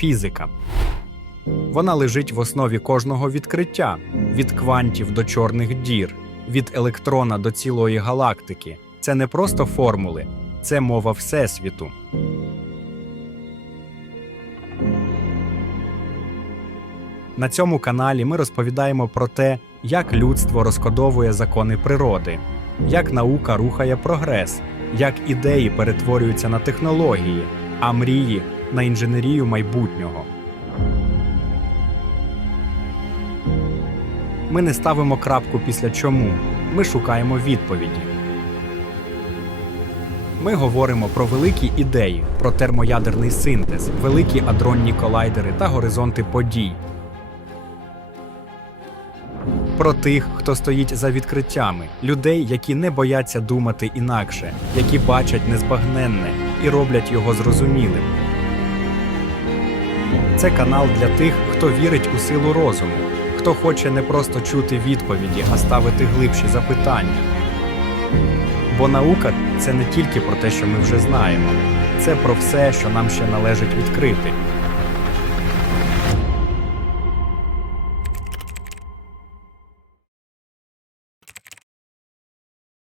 фізика. Вона лежить в основі кожного відкриття від квантів до чорних дір, від електрона до цілої галактики. Це не просто формули, це мова Всесвіту. На цьому каналі ми розповідаємо про те, як людство розкодовує закони природи, як наука рухає прогрес, як ідеї перетворюються на технології, а мрії на інженерію майбутнього. Ми не ставимо крапку після чому. Ми шукаємо відповіді. Ми говоримо про великі ідеї, про термоядерний синтез, великі адронні колайдери та горизонти подій. Про тих, хто стоїть за відкриттями, людей, які не бояться думати інакше, які бачать незбагненне і роблять його зрозумілим. Це канал для тих, хто вірить у силу розуму, хто хоче не просто чути відповіді, а ставити глибші запитання. Бо наука це не тільки про те, що ми вже знаємо, це про все, що нам ще належить відкрити.